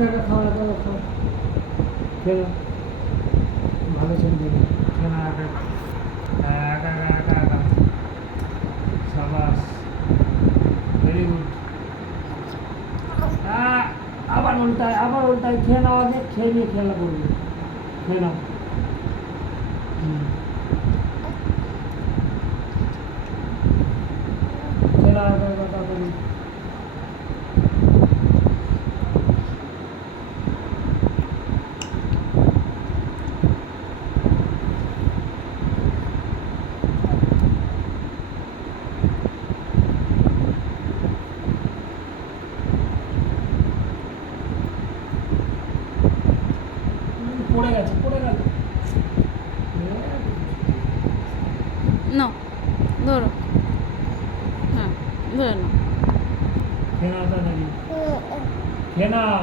একা খাওয়া একা খাও খেলো ভালো চলবে খেলা একা একা একা একা একা সাবাস ভেরি গুড আবার উল্টায় খেয়ে নাও আগে খেয়ে নিয়ে খেলা করবে খেয়ে নাও খেলা একা একা তাড়াতাড়ি পড়ে গেছে পড়ে গেল নাও ধরো হ্যাঁ ধরে নাও খেয়ে নাও তাড়াতাড়ি খেয়ে নাও